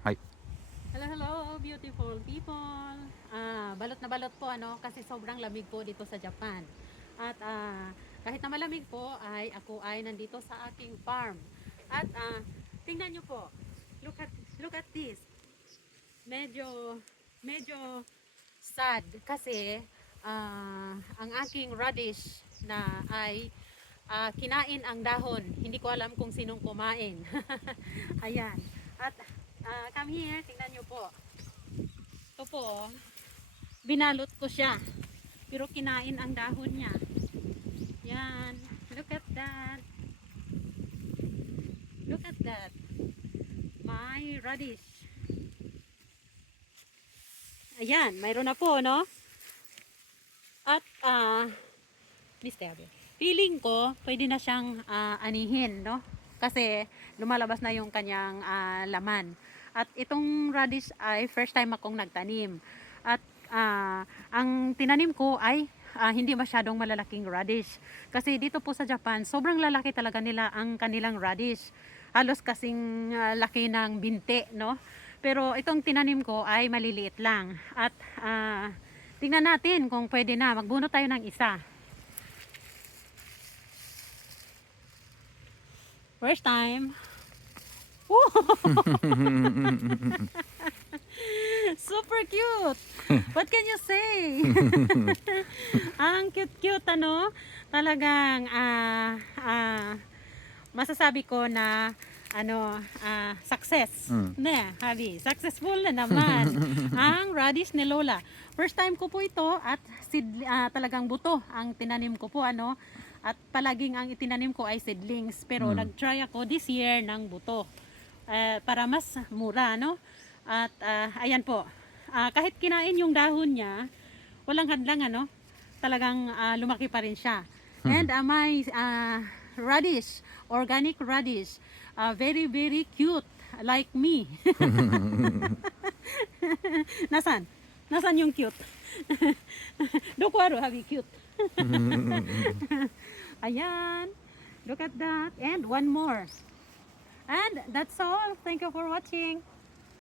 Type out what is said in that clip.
はい。Hello, hello, beautiful people. Balot na balot po kasi sobrang lamig po dito sa Japan. At kahit na malamig po ay ako ay nandito sa aking farm. At tingnan niyo po. Look at this. Medyo medyo sad kasi ang aking radish na ay kinain ang dahon. Hindi ko alam kung sinong kumain. Ayan. At come here, tingnan niyo po. Ito po, oh, binalot ko siya. Pero kinain ang dahon niya. Yan. Look at that. Look at that. My radish. Ayan, mayroon na po, no? At, Mr. Abel, feeling ko, pwede na siyang anihin, no? Kasi, lumalabas na yung kanyang laman. At itong radish ay first time akong nagtanim. At, ang tinanim ko ay hindi masyadong malalaking radish. Kasi dito po sa Japan, sobrang lalaki talaga nila ang kanilang radish. Halos kasing laki ng binte, no? Pero itong tinanim ko ay maliliit lang. At tingnan natin kung pwede na. Magbunot tayo ng isa. First time. Super cute. What can you say? Ang cute-cute Talagang masasabi ko na success. Na, habi, successful na naman ang radish ni Lola. First time ko po ito at talagang buto ang tinanim ko po at palaging ang itinanim ko ay seedlings pero nag-try ako this year ng buto para mas mura at ayan po. Kahit kinain yung dahon niya, walang hadlang talagang lumaki pa rin siya. And my radish, organic radish, very very cute like me. Nasan? Nasan yung cute? Dokwaru habi cute. Ayan. Look at that. And one more. And that's all. Thank you for watching.